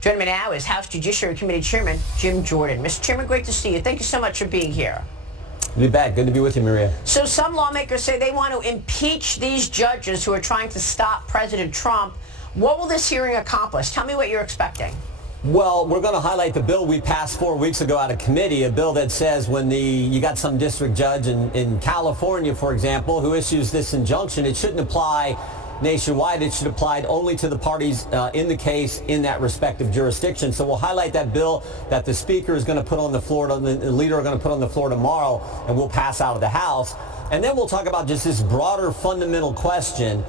Joining me now is House Judiciary Committee Chairman Jim Jordan. Mr. Chairman, great to see you. Thank you so much for being here. Be back. Good to be with you, Maria. So some lawmakers say they want to impeach these judges who are trying to stop President Trump. What will this hearing accomplish? Tell me what you're expecting. Well, we're going to highlight the bill we passed 4 weeks ago out of committee, a bill that says when you got some district judge in California, for example, who issues this injunction, it shouldn't apply nationwide. It should apply only to the parties in the case in that respective jurisdiction. So we'll highlight that bill that the Speaker is going to put on the floor, the leader are going to put on the floor tomorrow, and we'll pass out of the House. And then we'll talk about just this broader fundamental question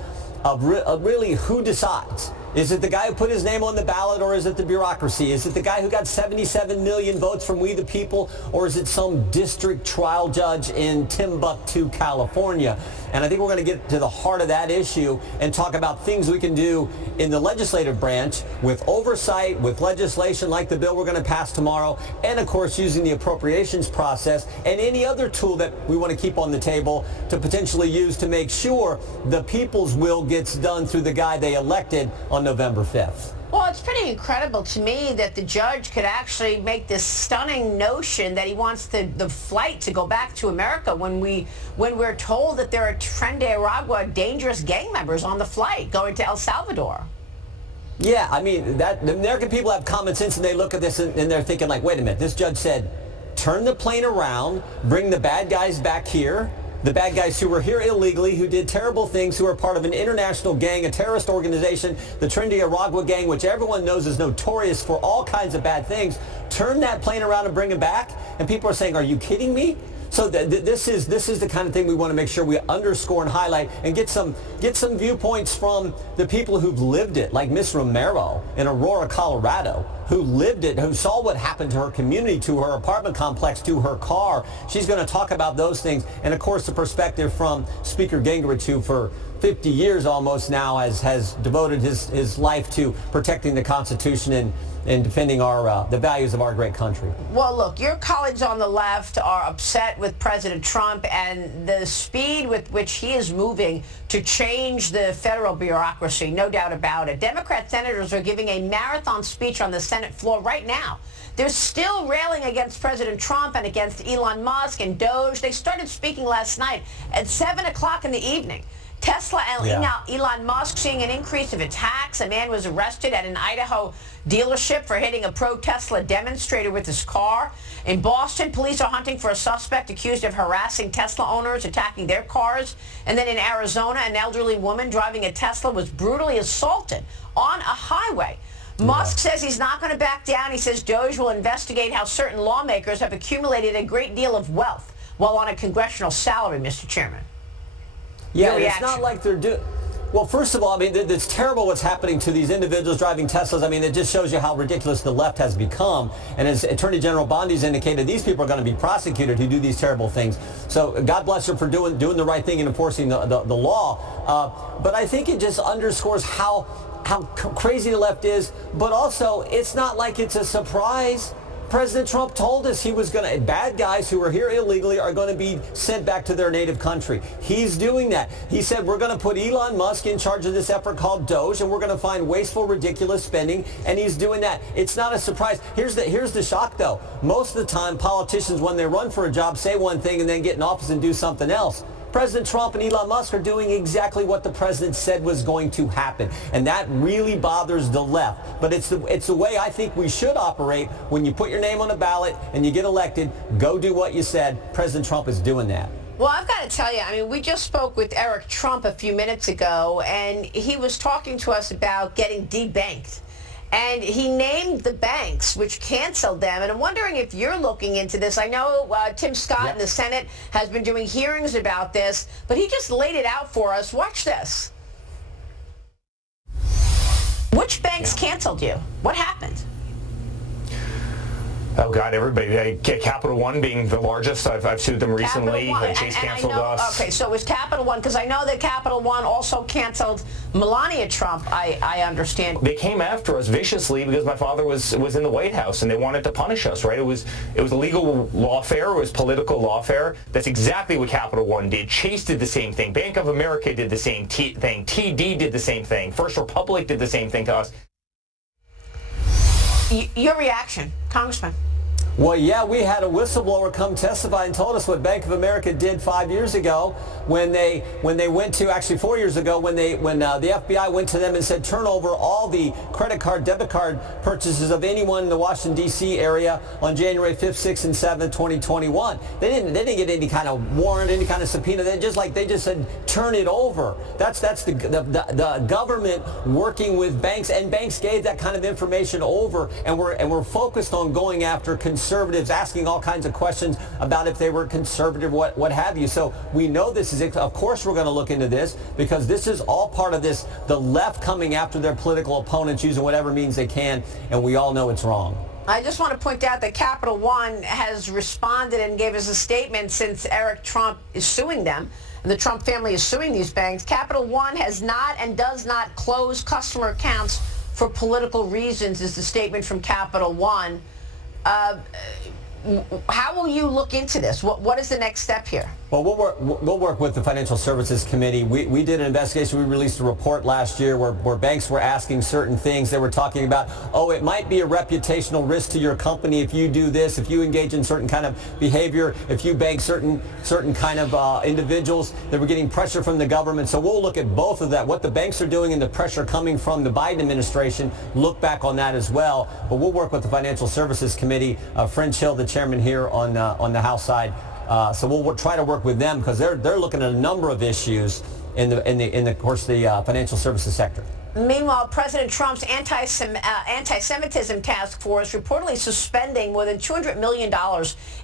of really who decides. Is it the guy who put his name on the ballot, or is it the bureaucracy? Is it the guy who got 77 million votes from We the People, or is it some district trial judge in Timbuktu, California? And I think we're going to get to the heart of that issue and talk about things we can do in the legislative branch with oversight, with legislation like the bill we're going to pass tomorrow, and of course using the appropriations process and any other tool that we want to keep on the table to potentially use to make sure the people's will gets done through the guy they elected on November 5th. Well, it's pretty incredible to me that the judge could actually make this stunning notion that he wants the flight to go back to America when we're told that there are Tren de Aragua dangerous gang members on the flight going to El Salvador. Yeah, I mean, the American people have common sense, and they look at this and they're thinking like, wait a minute, this judge said, turn the plane around, bring the bad guys back here. The bad guys who were here illegally, who did terrible things, who are part of an international gang, a terrorist organization, the Tren de Aragua gang, which everyone knows is notorious for all kinds of bad things. Turn that plane around and bring them back. And people are saying, are you kidding me? So this is the kind of thing we want to make sure we underscore and highlight and get some viewpoints from the people who've lived it, like Miss Romero in Aurora, Colorado, who lived it, who saw what happened to her community, to her apartment complex, to her car. She's going to talk about those things. And of course, the perspective from Speaker Gingrich, who for 50 years almost now has devoted his life to protecting the Constitution and defending the values of our great country. Well, look, your colleagues on the left are upset with President Trump and the speed with which he is moving to change the federal bureaucracy, no doubt about it. Democrat senators are giving a marathon speech on the Senate floor right now. They're still railing against President Trump and against Elon Musk and Doge. They started speaking last night at 7 o'clock in the evening. Tesla and Elon Musk seeing an increase of attacks. A man was arrested at an Idaho dealership for hitting a pro-Tesla demonstrator with his car. In Boston, police are hunting for a suspect accused of harassing Tesla owners, attacking their cars. And then in Arizona, an elderly woman driving a Tesla was brutally assaulted on a highway. Musk says he's not going to back down. He says Doge will investigate how certain lawmakers have accumulated a great deal of wealth while on a congressional salary, Mr. Chairman. Yeah, it's not like they're doing... Well, first of all, I mean, it's terrible what's happening to these individuals driving Teslas. I mean, it just shows you how ridiculous the left has become. And as Attorney General Bondi's indicated, these people are going to be prosecuted who do these terrible things. So God bless her for doing the right thing and enforcing the law. But I think it just underscores how crazy the left is. But also, it's not like it's a surprise. President Trump told us he was going to, bad guys who are here illegally are going to be sent back to their native country. He's doing that. He said we're going to put Elon Musk in charge of this effort called Doge, and we're going to find wasteful, ridiculous spending, and he's doing that. It's not a surprise. Here's the shock, though. Most of the time, politicians, when they run for a job, say one thing and then get in office and do something else. President Trump and Elon Musk are doing exactly what the president said was going to happen. And that really bothers the left. But it's the way I think we should operate. When you put your name on a ballot and you get elected, go do what you said. President Trump is doing that. Well, I've got to tell you, I mean, we just spoke with Eric Trump a few minutes ago, and he was talking to us about getting debanked. And he named the banks which canceled them. And I'm wondering if you're looking into this. I know Tim Scott in the Senate has been doing hearings about this, but he just laid it out for us. Watch this. Which banks canceled you? What happened? Oh, God, everybody. Capital One being the largest. I've sued them recently. Chase canceled us. Okay, so it was Capital One, because I know that Capital One also canceled Melania Trump, I understand. They came after us viciously because my father was in the White House, and they wanted to punish us, right? It was illegal lawfare. It was political lawfare. That's exactly what Capital One did. Chase did the same thing. Bank of America did the same thing. TD did the same thing. First Republic did the same thing to us. Your reaction, Congressman? Well, yeah, we had a whistleblower come testify and told us what Bank of America did 5 years ago when they went to, actually 4 years ago, when the FBI went to them and said turn over all the credit card, debit card purchases of anyone in the Washington, D.C. area on January 5th, 6th, and 7th, 2021. They didn't get any kind of warrant, any kind of subpoena. They just said turn it over. That's the government working with banks, and banks gave that kind of information over, and we're focused on going after conservatives, asking all kinds of questions about if they were conservative, what have you. So we know this is, of course we're going to look into this, because this is all part of this, the left coming after their political opponents using whatever means they can, and we all know it's wrong. I just want to point out that Capital One has responded and gave us a statement since Eric Trump is suing them, and the Trump family is suing these banks. Capital One has not and does not close customer accounts for political reasons, is the statement from Capital One. How will you look into this? What is the next step here? Well, we'll work with the Financial Services Committee. We did an investigation. We released a report last year where banks were asking certain things. They were talking about, oh, it might be a reputational risk to your company if you do this, if you engage in certain kind of behavior, if you bank certain kind of individuals. They were getting pressure from the government. So we'll look at both of that, what the banks are doing and the pressure coming from the Biden administration, look back on that as well. But we'll work with the Financial Services Committee. French Hill, the chairman here on the House side. So we'll try to work with them, because they're looking at a number of issues in the financial services sector. Meanwhile, President Trump's anti-Semitism task force reportedly suspending more than $200 million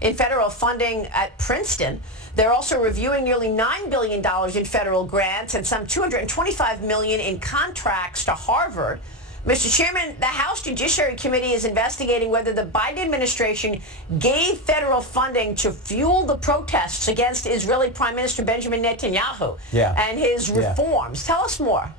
in federal funding at Princeton. They're also reviewing nearly $9 billion in federal grants and some $225 million in contracts to Harvard. Mr. Chairman, the House Judiciary Committee is investigating whether the Biden administration gave federal funding to fuel the protests against Israeli Prime Minister Benjamin Netanyahu and his reforms. Tell us more.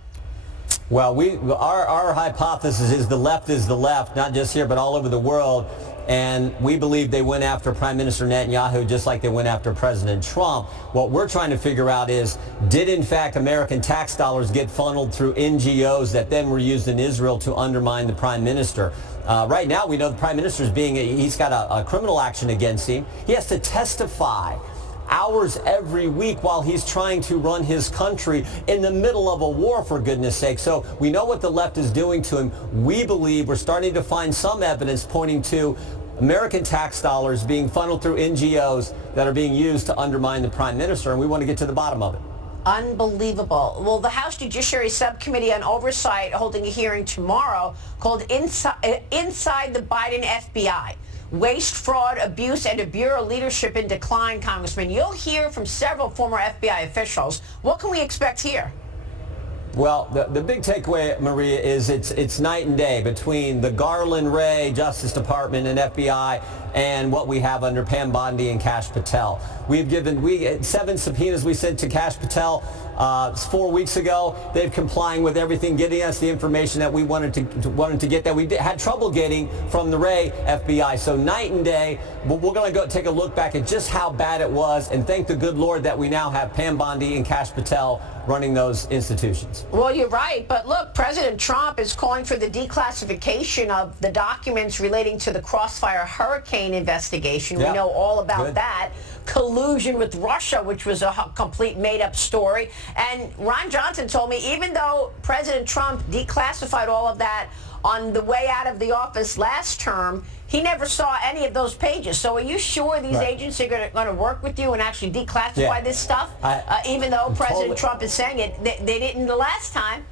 Well, our hypothesis is the left, not just here, but all over the world. And we believe they went after Prime Minister Netanyahu just like they went after President Trump. What we're trying to figure out is, did in fact American tax dollars get funneled through NGOs that then were used in Israel to undermine the Prime Minister? Right now we know the Prime Minister is he's got a criminal action against him. He has to testify hours every week while he's trying to run his country in the middle of a war, for goodness sake. So we know what the left is doing to him. We believe we're starting to find some evidence pointing to American tax dollars being funneled through NGOs that are being used to undermine the Prime Minister, and we want to get to the bottom of it. Unbelievable. Well, the House Judiciary Subcommittee on Oversight holding a hearing tomorrow called Inside the Biden FBI. Waste, fraud, abuse, and a bureau leadership in decline, Congressman. You'll hear from several former FBI officials. What can we expect here? Well, the big takeaway, Maria, is it's night and day between the Garland-Ray Justice Department and FBI and what we have under Pam Bondi and Kash Patel. We had 7 subpoenas we sent to Kash Patel 4 weeks ago. They've complying with everything, getting us the information that we wanted to get, that we had trouble getting from the Ray FBI. So night and day. But we're going to go take a look back at just how bad it was, and thank the good Lord that we now have Pam Bondi and Kash Patel running those institutions. Well, you're right. But look, President Trump is calling for the declassification of the documents relating to the Crossfire Hurricane investigation. Yeah. We know all about Good. that. Collusion with Russia, which was a complete made-up story. And Ron Johnson told me, even though President Trump declassified all of that on the way out of the office last term, he never saw any of those pages. So are you sure these agencies are going to work with you and actually declassify this stuff? Even though President Trump is saying it, they didn't the last time.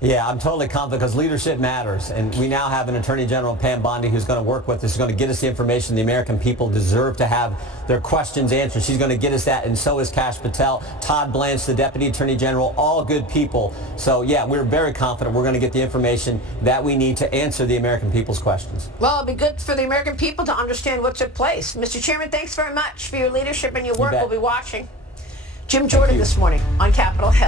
Yeah, I'm totally confident, because leadership matters. And we now have an Attorney General, Pam Bondi, who's going to work with us, who's going to get us the information the American people deserve to have their questions answered. She's going to get us that, and so is Kash Patel, Todd Blanche, the Deputy Attorney General, all good people. So, yeah, we're very confident we're going to get the information that we need to answer the American people's questions. Well, it'll be good for the American people to understand what took place. Mr. Chairman, thanks very much for your leadership and your work. We'll be watching. Jim Jordan this morning on Capitol Hill.